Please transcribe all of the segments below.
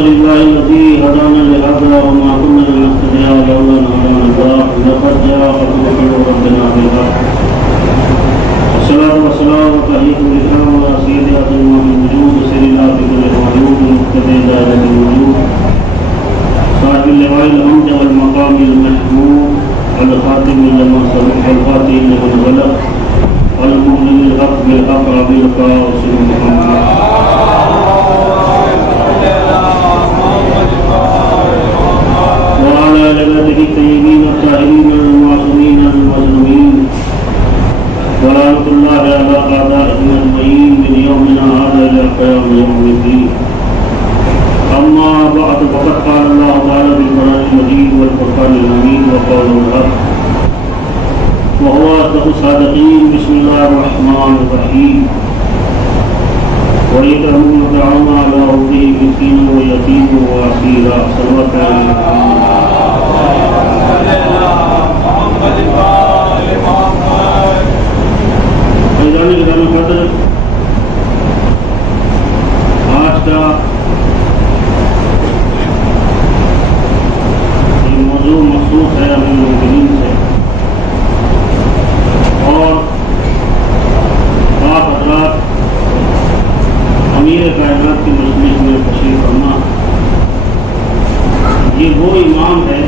لله الذي هدانا لهذا وما كنا لنهتدي لولا أن هدانا الله لقد جاءت رسل ربنا بالحق والصلاة والسلام وتحية الإكرام على سيد أجمع الوجود سيد العافية الوجود مقتدى دائرة الوجود صاحب اللواء الحمد والمقام المحمود والخاتم لما سبق والفاتح لمن غلق والمؤمن الحق بالحق عبيدك وسلم محمد وعلى آله الطيبين الطاهرين المعصومين المظلومين ورحمة الله على أعدائنا أجمعين من يومنا هذا إلى قيام يوم الدين. أما بعد فقد قال الله تعالى في القرآن المجيد والفرقان الحميد وقوله الحق وهو أصدق الصادقين. بسم الله الرحمن الرحيم. ويطعمون الطعام على حبه مسكينا ويتيما وأسيرا. صلوات قدر آج کا یہ موضوع مخصوص ہے امیر المؤمنین سے اور آپ حضرات امیر کائنات کی مجلس میں تشریف فرما. یہ وہ امام ہے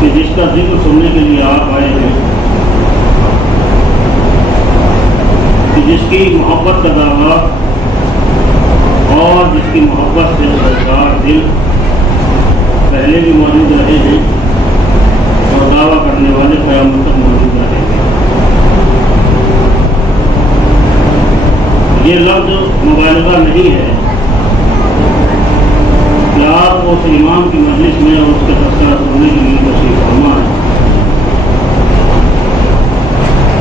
کہ جس کا ذکر سننے کے لیے آپ آئے ہیں، جس کی محبت کا دعویٰ اور جس کی محبت سے سرکار دل پہلے بھی موجود رہے ہیں اور دعویٰ کرنے والے قیامت تک موجود رہے ہیں. یہ لفظ مبالغہ نہیں ہے کہ آپ اس امام کی مجلس میں اور اس کے تذکرہ سننے کے لیے تشریف فرما ہے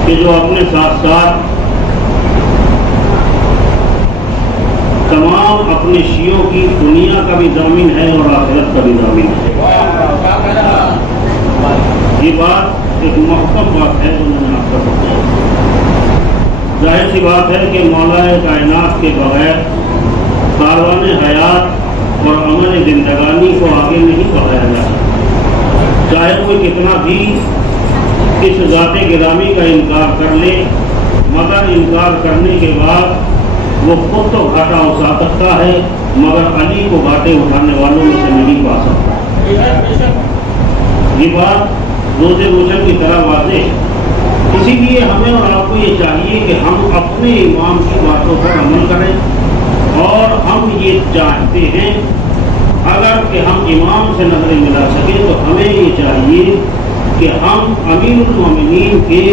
کہ جو اپنے ساتھ ساتھ تمام اپنے شیعوں کی دنیا کا بھی ضامن ہے اور آخرت کا بھی ضامن ہے. یہ بات ایک محکم بات ہے جو میں نے آپ کا بتایا. ظاہر سی بات ہے کہ مولا کائنات کے بغیر کاروان حیات اور عمل زندگانی کو آگے نہیں بڑھایا جا سکتا. چاہے کوئی کتنا بھی اس ذات گرامی کا انکار کر لے، مگر انکار کرنے کے بعد وہ خود تو گھاٹا اٹھا سکتا ہے مگر علی کو گھاٹے اٹھانے والوں میں سے نہیں پا سکتا. یہ بات روز روشن کی طرح واضح ہے. اسی لیے ہمیں اور آپ کو یہ چاہیے کہ ہم اپنے امام کی باتوں پر عمل کریں اور ہم یہ چاہتے ہیں اگر کہ ہم امام سے نظریں ملا سکیں تو ہمیں یہ چاہیے کہ ہم امیر المومنین کے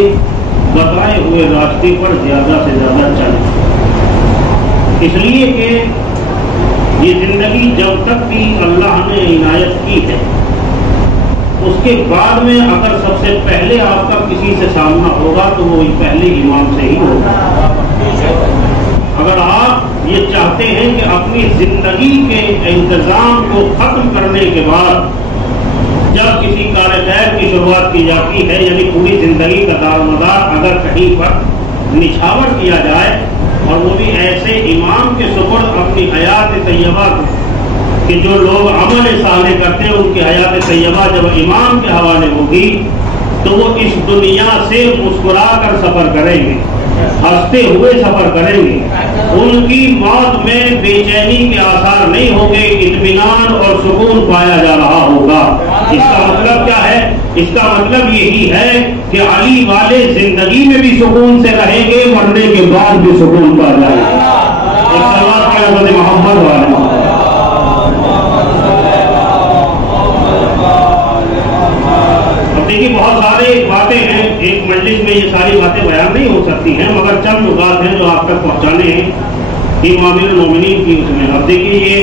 بتائے ہوئے راستے پر زیادہ سے زیادہ چلیں. اس لیے کہ یہ زندگی جب تک بھی اللہ نے عنایت کی ہے اس کے بعد میں اگر سب سے پہلے آپ کا کسی سے سامنا ہوگا تو وہ پہلے امام سے ہی ہوگا. اگر آپ یہ چاہتے ہیں کہ اپنی زندگی کے انتظام کو ختم کرنے کے بعد جب کسی کار خیر کی شروعات کی جاتی ہے، یعنی پوری زندگی کا دار مدار اگر کہیں پر نچھاور کیا جائے اور وہ بھی ایسے امام کے سپرد اپنی حیات طیبہ کو کہ جو لوگ عمل صالح کرتے ہیں ان کی حیات طیبہ جب امام کے حوالے ہوگی تو وہ اس دنیا سے مسکرا کر سفر کریں گے، ہنستے ہوئے سفر کریں گے. ان کی موت میں بے چینی کے آثار نہیں ہوں گے، اطمینان اور سکون پایا جا رہا ہوگا. اس کا مطلب کیا ہے؟ اس کا مطلب یہی ہے کہ علی والے زندگی میں بھی سکون سے رہیں گے، مرنے کے بعد بھی سکون پا جائیں گے. محمد والے دیکھیے بہت سارے باتیں ہیں، ایک مجلس میں یہ ساری باتیں بیان نہیں ہو سکتی ہیں مگر چند نکات ہیں جو آپ تک پہنچانے ہیں امام المومنین کی. اس میں اب دیکھیے یہ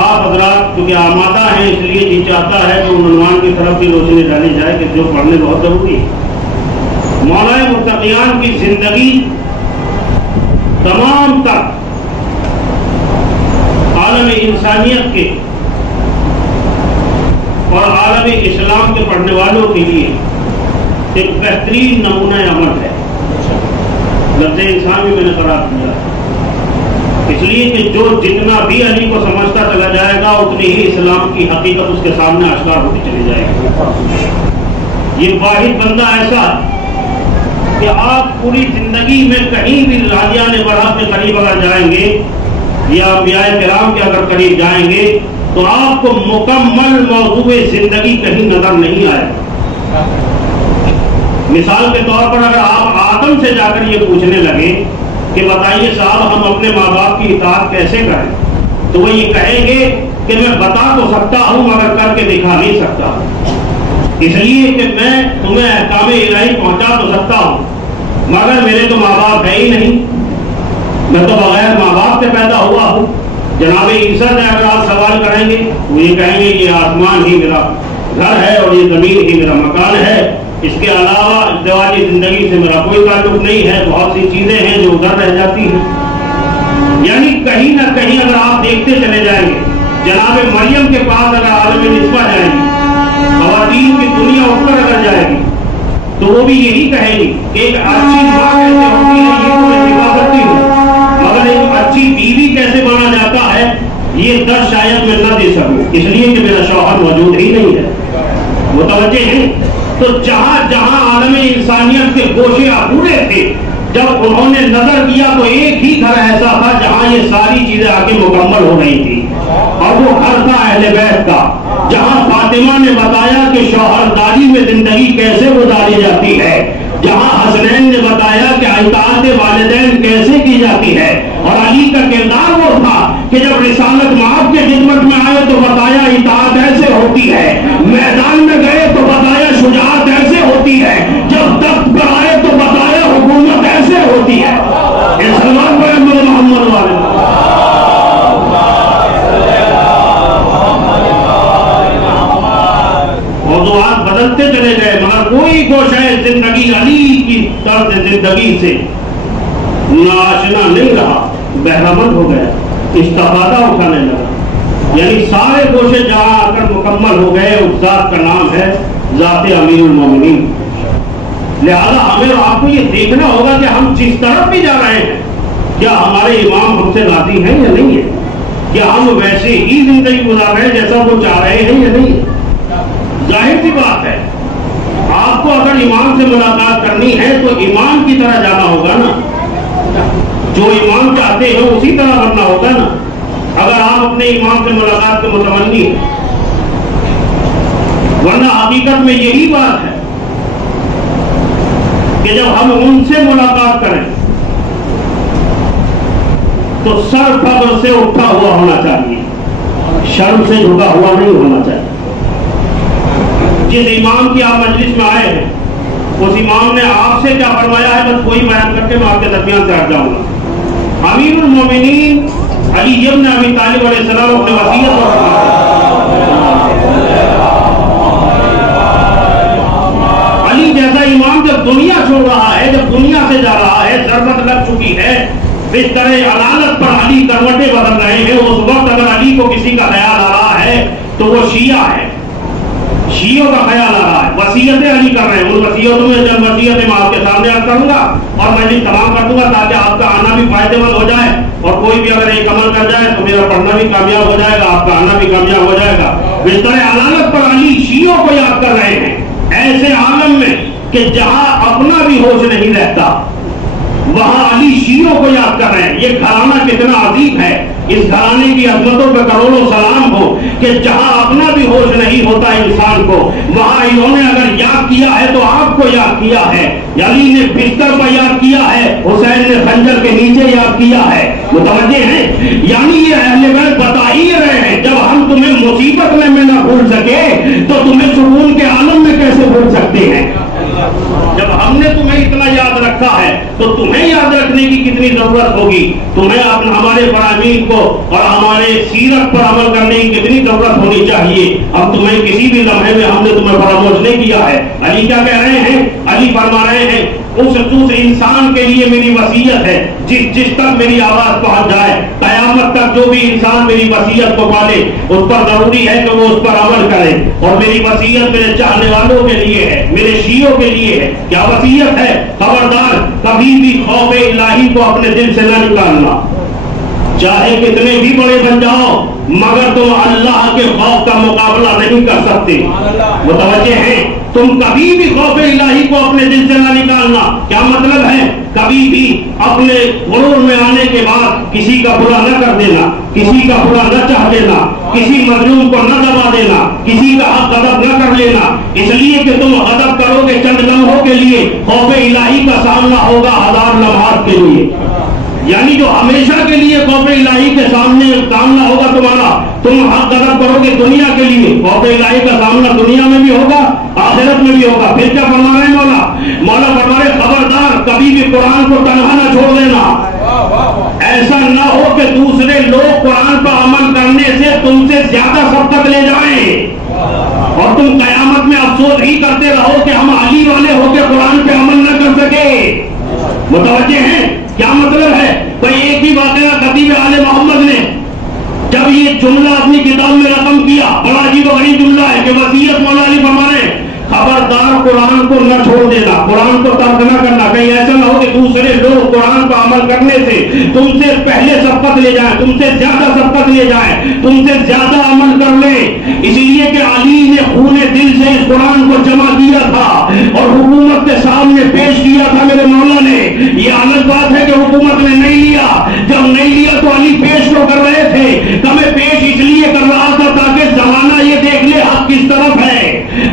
آپ حضرات کیونکہ آمادہ ہیں اس لیے جی چاہتا ہے کہ عنوان کی طرف بھی روشنی ڈالی جائے کہ جو پڑھنے بہت ضروری ہے. مولا متقیان کی زندگی تمام تک عالم انسانیت کے اور عالم اسلام کے پڑھنے والوں کے لیے ایک بہترین نمونہ عمل ہے. لفظ انسان بھی میں نے قرار دیا اس لیے کہ جو جتنا بھی علی کو سمجھتا چلا جائے گا اتنی ہی اسلام کی حقیقت اس کے سامنے آشکار ہوتی چلی جائے گی۔ یہ واحد بندہ ایسا کہ آپ پوری زندگی میں کہیں بھی رادیان برحق کے قریب اگر جائیں گے یا انبیاء کرام کے اگر قریب جائیں گے تو آپ کو مکمل موضوع زندگی کہیں نظر نہیں آئے گا۔ مثال کے طور پر اگر آپ آدم سے جا کر یہ پوچھنے لگے کہ بتائیے صاحب ہم اپنے ماں باپ کی اطاعت کیسے کریں، تو وہ یہ کہیں گے کہ میں بتا تو سکتا ہوں مگر کر کے دکھا نہیں سکتا، اس لیے کہ میں تمہیں احکام الہی پہنچا تو سکتا ہوں مگر میرے تو ماں باپ ہے ہی نہیں، میں تو بغیر ماں باپ کے پیدا ہوا ہوں۔ جناب عیسیٰ سے اگر آپ سوال کریں گے وہ یہ کہیں گے کہ آسمان ہی میرا گھر ہے اور یہ زمین ہی میرا مکان ہے، اس کے علاوہ ازدواجی زندگی سے میرا کوئی تعلق نہیں ہے، بہت سی چیزیں ہیں جو ادھر رہ جاتی ہیں۔ یعنی کہیں نہ کہیں اگر آپ دیکھتے چلے جائیں گے، جناب مریم کے پاس اگر عالم نسبہ جائیں گی، خواتین کی دنیا اوپر اگر جائے گی تو وہ بھی یہی کہے گی کہ ایک اچھی ماں کیسے ہوتی ہے یہ تو میں سکھا سکتی ہوں، مگر ایک اچھی بیوی کیسے بنا جاتا ہے یہ درس شاید میں نہ دے سکوں، اس لیے کہ میرا شوہر موجود ہی نہیں ہے۔ متوجہ ہیں؟ تو جہاں جہاں عالم انسانیت کے گوشے ادھورے تھے، جب انہوں نے نظر کیا تو ایک ہی گھر ایسا تھا جہاں یہ ساری چیزیں آ کے مکمل ہو رہی تھی، اور وہ گھر تھا اہل بیت کا، جہاں فاطمہ نے بتایا کہ شوہرداری میں زندگی کیسے گزاری جاتی ہے، جہاں حسنین نے بتایا کہ اطاعت والدین کیسے کی جاتی ہے، اور علی کا کردار وہ تھا کہ جب رسالت مآب کے خدمت میں آئے تو بتایا اطاعت ایسے ہوتی ہے، میدان میں گئے تو بتایا شجاعت ایسے ہوتی ہے، جب تخت پر آئے تو بتایا حکومت ایسے ہوتی ہے۔ سلمان محمد والے موضوعات بدلتے چلے گئے مگر کوئی گوشہ زندگی علی کی طرز زندگی سے ناشنا نہیں رہا، بہرمند ہو گیا، استفادہ اٹھانے لگا، یعنی سارے گوشے جہاں آ کر مکمل ہو گئے، اس ذات کا نام ہے ذات امیر المومنین۔ لہذا ہمیں اور آپ کو یہ دیکھنا ہوگا کہ ہم جس طرف بھی جا رہے ہیں کیا ہمارے امام ہم سے راضی ہیں یا نہیں ہے، کیا ہم ویسے ہی زندگی گزار رہے ہیں جیسا وہ چاہ رہے ہیں یا نہیں ہے۔ ظاہر سی بات ہے آپ کو اگر امام سے ملاقات کرنی ہے تو امام کی طرح جانا ہوگا نا، جو امام چاہتے ہیں اسی طرح بننا ہوگا نا، اگر آپ اپنے امام سے ملاقات کے متمنی ہیں، ورنہ حقیقت میں یہی بات ہے کہ جب ہم ان سے ملاقات کریں تو سر فخر سے اٹھا ہوا ہونا چاہیے، شرم سے جھکا ہوا نہیں ہونا چاہیے۔ جس امام کی آپ مجلس میں آئے ہیں اس امام نے آپ سے کیا فرمایا ہے بس وہی بیان کر کے میں آپ کے درمیان سے ہٹ جاؤں گا۔ امیر المومنین علی ابن ابی طالب علیہ السلام اپنے وصیت علی جیسا امام جب دنیا چھوڑ رہا ہے، جب دنیا سے جا رہا ہے، ضرورت لگ چکی ہے، بستر عدالت پر علی کروٹیں بدل رہے ہیں، اس وقت اگر علی کو کسی کا خیال آ رہا ہے تو وہ شیعہ ہے، شیعوں کا خیال آ رہا ہے، وصیتیں علی کر رہے ہیں، ان وصیتوں میں جب وصیتیں میں آپ کے سامنے عرض کروں گا اور میں تمام کر دوں گا تاکہ آپ کا آنا بھی فائدے مند ہو جائے، اور کوئی بھی اگر ایک عمل کر جائے تو میرا پڑھنا بھی کامیاب ہو جائے گا، آپ کا آنا بھی کامیاب ہو جائے گا۔ بستر عدالت پر علی شیعوں کو یاد کر رہے ہیں ایسے عالم میں کہ جہاں اپنا بھی ہوش نہیں رہتا وہاں علی شیعوں کو یاد کر رہے ہیں۔ یہ گھرانہ کتنا عظیم ہے، اس گھرانے کی عظمتوں پہ کروڑوں سلام ہو کہ جہاں اپنا بھی ہوش نہیں ہوتا انسان کو وہاں انہوں نے اگر یاد کیا ہے تو آپ کو یاد کیا ہے، علی نے بستر پر یاد کیا ہے، حسین نے خنجر کے نیچے یاد کیا ہے۔ متوجہ ہیں؟ یعنی یہ اہل بیت بتا ہی رہے ہیں جب ہم تمہیں مصیبت میں نہ بھول سکے تو تمہیں سکون کے عالم میں کیسے بھول سکتے ہیں۔ جب ہم نے تمہیں اتنا یاد رکھا ہے تو تمہیں یاد رکھنے کی کتنی ضرورت ہوگی، تمہیں ہمارے فرامین کو اور ہمارے سیرت پر عمل کرنے کی کتنی ضرورت ہونی چاہیے۔ اب تمہیں کسی بھی لمحے میں ہم نے تمہیں فراموش نہیں کیا ہے۔ علی کیا کہہ رہے ہیں؟ علی فرما رہے ہیں اس انسان کے لیے میری وصیت ہے جس تک میری آواز پہنچ جائے، قیامت تک جو بھی انسان میری وصیت کو پالے اس پر ضروری ہے کہ وہ اس پر عمل کرے، اور میری وصیت میرے چاہنے والوں کے لیے ہے، میرے شیعوں کے لیے ہے۔ کیا وصیت ہے؟ خبردار کبھی بھی خوف الہی کو اپنے دل سے نہ نکالنا، چاہے کتنے بھی بڑے بن جاؤ مگر تم اللہ کے خوف کا مقابلہ نہیں کر سکتے. متوجہ ہیں؟ تم کبھی بھی خوف الہی کو اپنے دل سے نہ نکالنا. کیا مطلب ہے؟ کبھی بھی اپنے غرور میں آنے کے بعد کسی کا برا نہ کر دینا, کسی کا برا نہ چاہ دینا, کسی مظلوم کو نہ دبا دینا, کسی کا حق غضب نہ کر لینا. اس لیے کہ تم غضب کرو گے چند لمحوں کے لیے, خوف الہی کا سامنا ہوگا ہزار لمحات کے لیے. یعنی جو ہمیشہ کے لیے خوف الہی کے سامنے سامنا ہوگا تمہارا, تم حق غضب کرو گے دنیا کے لیے, خوف الہی کا سامنا دنیا میں بھی ہوگا آخرت میں بھی ہوگا. پھر کیا فرما رہے ہیں مولا فرما رہے خبردار کبھی بھی قرآن کو تنہا نہ چھوڑ دینا. ایسا نہ ہو کہ دوسرے لوگ قرآن پر عمل کرنے سے تم سے زیادہ سبقت لے جائیں اور تم قیامت میں افسوس ہی کرتے رہو کہ ہم علی والے ہو کے قرآن پہ عمل نہ کر سکے. متوجہ ہیں کیا مطلب ہے؟ کوئی ایک ہی واقعہ خطیب آل محمد نے جب یہ جملہ اپنی کتاب میں رقم کیا, بڑا عجیب و غریب جملہ ہے کہ وصیت مولا علی فرما رہے ہیں خبردار قرآن کو نہ چھوڑ دینا, قرآن کو ترک نہ کرنا. کہیں ایسا نہ ہو کہ دوسرے لوگ قرآن پر عمل کرنے سے تم سے پہلے سبقت لے جائیں, تم سے زیادہ سبقت لے جائیں, تم سے زیادہ عمل کر لیں. اس لیے کہ علی نے خون دل سے اس قرآن کو جمع کیا تھا اور حکومت کے سامنے پیش کیا تھا میرے مولا نے. یہ الگ بات ہے کہ حکومت نے نہیں لیا, جب نہیں لیا تو علی پیش تو کر رہے تھے. تمہیں پیش اس لیے کر رہا تھا تاکہ زمانہ یہ دیکھ لے حق کس طرف ہے,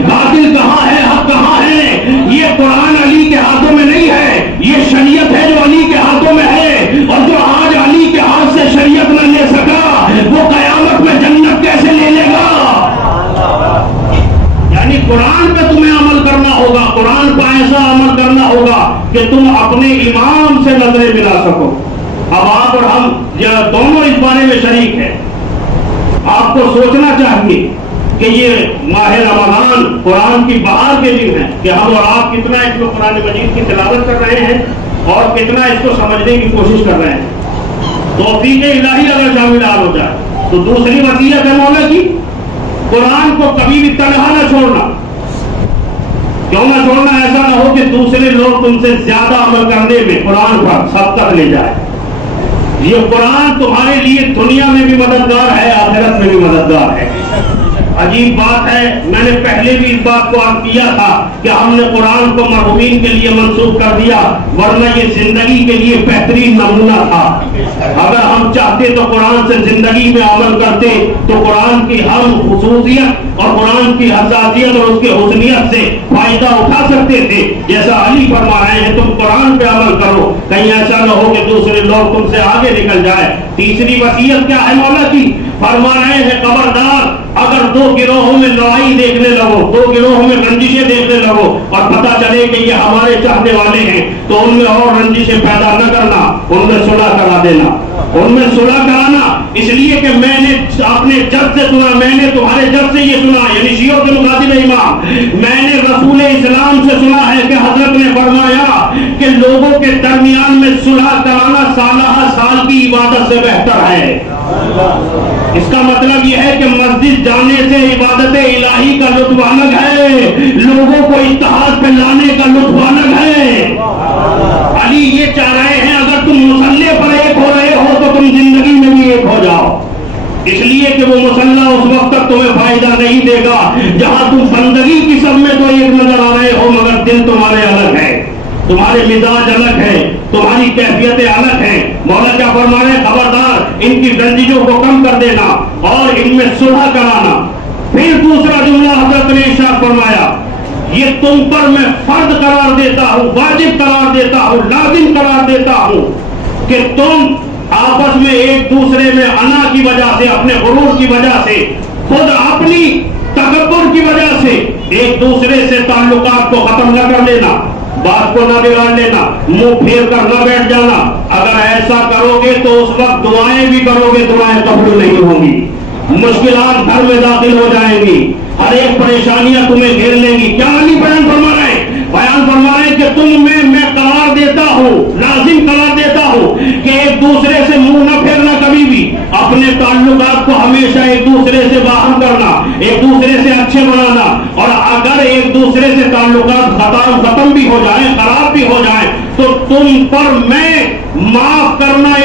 باطل کہاں ہے, حق کہاں ہے. یہ قرآن علی کے ہاتھوں میں نہیں ہے, یہ شریعت ہے جو علی کے ہاتھوں میں ہے. اور جو آج علی کے ہاتھ سے شریعت نہ لے سکا وہ قیامت میں جنت کیسے لے لے گا؟ یعنی قرآن پہ تمہیں عمل کرنا ہوگا, قرآن پہ ایسا عمل کرنا ہوگا کہ تم اپنے امام سے نظریں ملا سکو. اب آپ اور ہم دونوں اس بارے میں شریک ہیں. آپ کو سوچنا چاہیے کہ یہ ماہ رمضان قرآن کی بہار کے دن ہے کہ ہم اور آپ کتنا اس کو قرآن مجید کی تلاوت کر رہے ہیں اور کتنا اس کو سمجھنے کی کوشش کر رہے ہیں. توفیق الہی اگر شامل ہو جائے تو دوسری وصیت ہے مولا کی قرآن کو کبھی بھی تنہا نہ چھوڑنا. کیوں نہ چھوڑنا؟ ایسا نہ ہو کہ دوسرے لوگ تم سے زیادہ عمل کرنے میں قرآن پر سبقت لے جائے. یہ قرآن تمہارے لیے دنیا میں بھی مددگار ہے, آخرت میں بھی مددگار ہے. عجیب بات ہے, میں نے پہلے بھی اس بات کو عرض کیا تھا کہ ہم نے قرآن کو مرحومین کے لیے منسوخ کر دیا, ورنہ یہ زندگی کے لیے بہترین نمونہ تھا. اگر ہم چاہتے تو قرآن سے زندگی میں عمل کرتے تو قرآن کی ہر خصوصیت اور قرآن کی حساسیت اور اس کی حسنیت سے فائدہ اٹھا سکتے تھے. جیسا علی فرما رہے ہیں تم قرآن پہ عمل کرو, کہیں ایسا نہ ہو کہ دوسرے لوگ تم سے آگے نکل جائے. تیسری وصیت کیا ہے مولا کی؟ فرما رہے ہیں خبردار اگر دو گروہوں میں لڑائی دیکھنے لگو, دو گروہوں میں رنجشیں دیکھنے لگو اور پتہ چلے کہ یہ ہمارے چاہنے والے ہیں تو ان میں اور رنجشیں پیدا نہ کرنا, ان میں صلح کرا دینا, ان میں صلح کرانا. اس لیے کہ میں نے اپنے جد سے سنا, میں نے تمہارے جد سے یہ سنا, یعنی شیعوں کے مخاطب امام, میں نے رسول اسلام سے سنا ہے کہ حضرت نے فرمایا کہ لوگوں کے درمیان میں صلح کرانا سالہ سال کی عبادت سے بہتر ہے. اس کا مطلب یہ ہے کہ مسجد جانے سے عبادت الہی کا لطف الگ ہے, لوگوں کو اتحاد پہ لانے کا لطف الگ ہے. علی یہ چاہ رہے ہیں اگر تم مصلے پر ایک ہو رہے ہو تو تم زندگی میں بھی ایک ہو جاؤ. اس لیے کہ وہ مصلہ اس وقت تک تمہیں فائدہ نہیں دے گا جہاں تم بندگی کی سب میں تو ایک نظر آ رہے ہو مگر دل تمہارے الگ ہے, تمہارے مزاج الگ ہے, تمہاری کیفیتیں الگ ہیں. مولا کیا فرما رہے ہیں؟ خبردار ان کی رنجشوں کو کم کر دینا اور ان میں صلح کرانا. پھر دوسرا جملہ حضرت نے ارشاد فرمایا یہ تم پر میں فرض قرار دیتا ہوں, واجب قرار دیتا ہوں, لازم قرار دیتا ہوں کہ تم آپس میں ایک دوسرے میں انا کی وجہ سے, اپنے غرور کی وجہ سے, خود اپنی تکبر کی وجہ سے ایک دوسرے سے تعلقات کو ختم نہ کر لینا, بات کو نہ بگاڑ لینا, منہ پھیر کر نہ بیٹھ جانا. اگر ایسا کرو گے تو اس وقت دعائیں بھی کرو گے, دعائیں قبول نہیں ہوں گی, مشکلات گھر میں داخل ہو جائیں گی, ہر ایک پریشانیاں تمہیں گھیر لیں گی. کیا علی بیان فرما رہے ہیں؟ بیان فرما رہے ہیں کہ تم میں قرار دیتا ہوں, لازم قرار دیتا ہوں کہ ایک دوسرے سے منہ نہ پھیرنا, کبھی بھی اپنے تعلقات کو ہمیشہ ایک دوسرے سے باہم کرنا, ایک دوسرے سے اچھے بنانا. اور اگر ایک دوسرے سے تعلقات ختم بھی ہو جائیں, خراب بھی ہو جائیں, تو تم پر میں معاف کرنا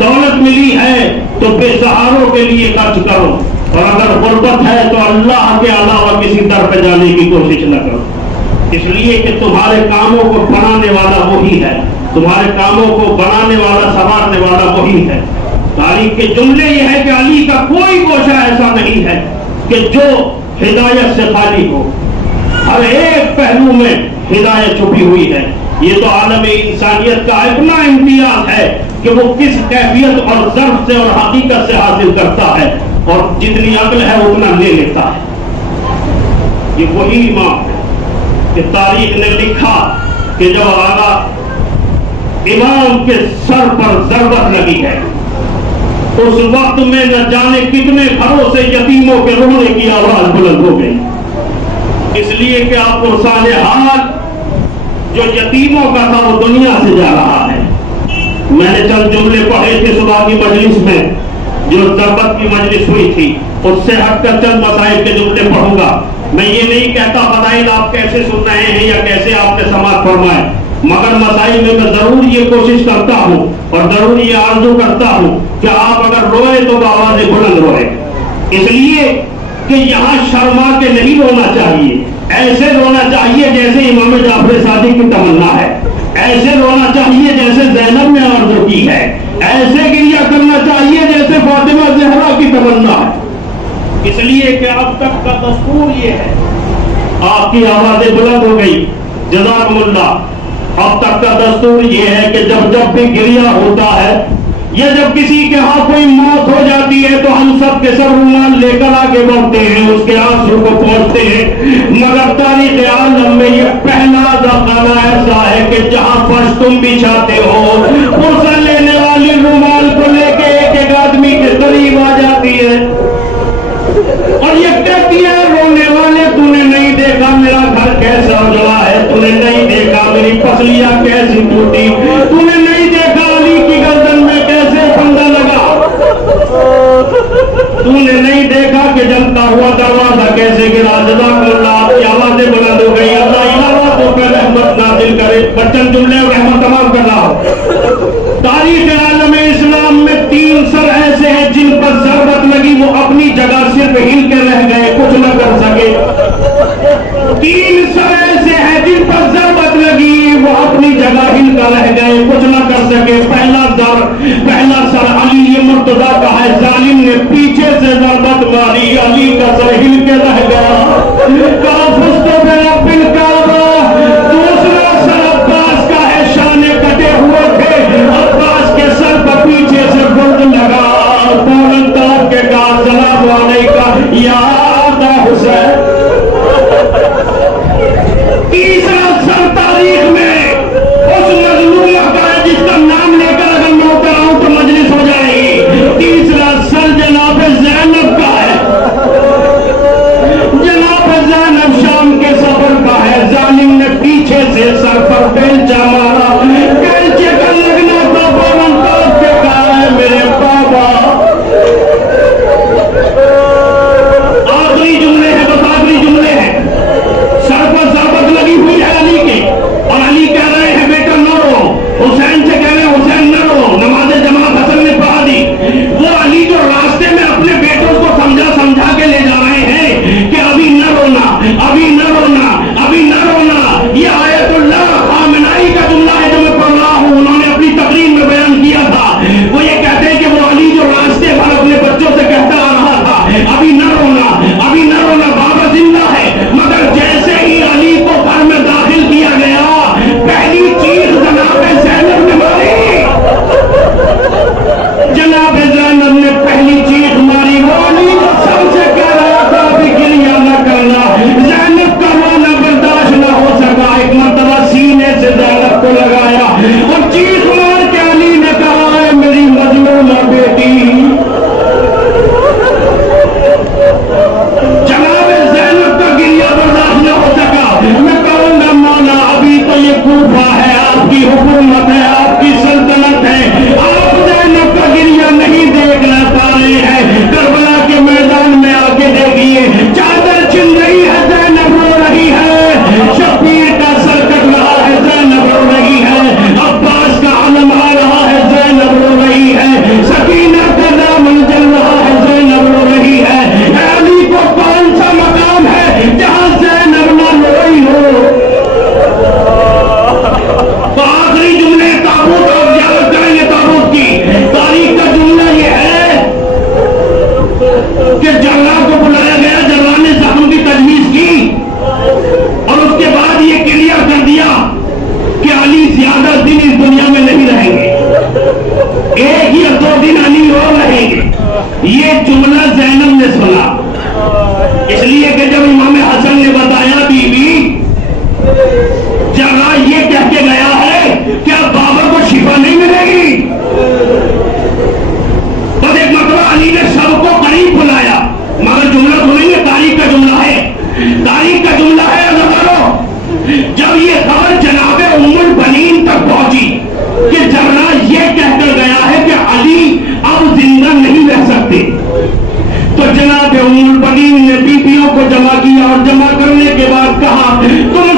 دولت ملی ہے تو بے سہاروں کے لیے خرچ کرو، اور اگر غربت ہے تو اللہ کے علاوہ کسی در پہ جانے کی کوشش نہ کرو، اس لیے کہ تمہارے کاموں کو بنانے والا وہی ہے، تمہارے کاموں کو بنانے والا سنوارنے والا وہی ہے۔ تاریخ کے جملے یہ ہے کہ علی کا کوئی گوشہ ایسا نہیں ہے کہ جو ہدایت سے خالی ہو، ہر ایک پہلو میں ہدایت چھپی ہوئی ہے۔ یہ تو عالم انسانیت کا اتنا امتیاز ہے کہ وہ کس کیفیت اور ظرف سے اور حقیقت سے حاصل کرتا ہے، اور جتنی عقل ہے اتنا لے لیتا ہے۔ یہ وہی امام ہے کہ تاریخ نے لکھا کہ جب آغا امام کے سر پر ضربت لگی ہے، اس وقت میں نہ جانے کتنے گھروں سے یتیموں کے رونے کی آواز بلند ہو گئی، اس لیے کہ آپ پرسان حال جو یتیموں کا تھا وہ دنیا سے جا رہا ہے۔ میں نے چند جملے پڑھے تھے صبح کی مجلس میں، جو ضربت کی مجلس ہوئی تھی، اس سے ہٹ کر چند مسائل کے جملے پڑھوں گا۔ میں یہ نہیں کہتا فضائل آپ کیسے سن رہے ہیں یا کیسے آپ نے سماعت فرمائے، مگر مسائل میں ضرور یہ کوشش کرتا ہوں اور ضرور یہ آرزو کرتا ہوں کہ آپ اگر روئے تو آواز بلند روئے، اس لیے کہ یہاں شرما کے نہیں رونا چاہیے، ایسے رونا چاہیے جیسے امام جعفر صادق کی تمنا ہے، ایسے رونا چاہیے جیسے زینب نے آرزو کی ہے، ایسے گریہ کرنا چاہیے جیسے فاطمہ زہرا کی تمنا ہے، اس لیے کہ اب تک کا دستور یہ ہے۔ آپ کی آوازیں بلند ہو گئی، جزاکم اللہ۔ اب تک کا دستور یہ ہے کہ جب بھی گریہ ہوتا ہے یا جب کسی کے ہاں کوئی موت ہو جاتی ہے تو ہم سب کے سب رومال لے کر آگے بڑھتے ہیں، اس کے آنسو کو پہنچتے ہیں، مگر تاریخ عالم میں یہ پہلا زمانہ ایسا ہے کہ جہاں فرش تم بچھاتے ہو، پرسن لینے والی رومال کو لے کے ایک آدمی کے قریب آ جاتی ہے اور یہ کہتی ہے رونے والے تو نے نہیں دیکھا میرا گھر کیسا اجڑا ہے، تو نے نہیں دیکھا میری پسلیاں کیسی ٹوٹی، تو نے نہیں دیکھا علی کی گردن میں کیسے پھندا لگا، تو نے نہیں دیکھا کہ جلتا ہوا دروازہ کیسے گرا۔ جزاک اللہ، آپ کی آوازیں بلند ہو گئی، اللہ علاوہ پہ رحمت نازل کرے۔ بچن جملے اور رحمت تمام کر رہا ہوں۔ تاریخ عالم اسلام میں 3 سر ایسے ہیں جن پر ضربت لگی وہ اپنی جگہ صرف ہل کے رہ گئے، کچھ نہ کر سکے۔ 3 سر ایسے ہیں جن پر ضربت لگی وہ اپنی جگہ ہل کر رہ گئے، کچھ نہ کر سکے۔ پہلا سر علی مرتضیٰ کا ہے، ظالم نے پیچھے سے ضربت ماری، علی کا سر ہل کے رہ گیا۔ دوسرا سر عباس کا ہے، شانے کٹے ہوئے تھے، عباس کے سر پر پیچھے سے گرد لگا، فوراً طرف کے کہا سلام علیکہ یا آبا حسین۔ تیسرا سر تاریخ میں اس مظلومہ کا ہے جس کا نام لے کر اگر میں اتر آؤں تو مجلس ہو جائے گی۔ تیسرا سر جناب زینب کا ہے، جناب زینب شام دن علی رو رہیں گے. یہ جملہ زینب نے سنا، اس لیے کہ جب امام حسن نے بتایا بی بی جگہ یہ کہہ کے گیا ہے کیا بابا کو شفا نہیں ملے گی. بس ایک مرتبہ علی نے سب کو قریب بلایا، مگر جملہ سنیں گے، تاریخ کا جملہ ہے، تاریخ کا جملہ ہے. جب یہ خبر جناب ام البنین تک پہنچی کہ جگہ یہ کہہ کر گیا ہے کہ علی اب زندہ نہیں رہ سکتے، تو جناب ام البنین نے بیویوں کو جمع کیا اور جمع کرنے کے بعد کہا تم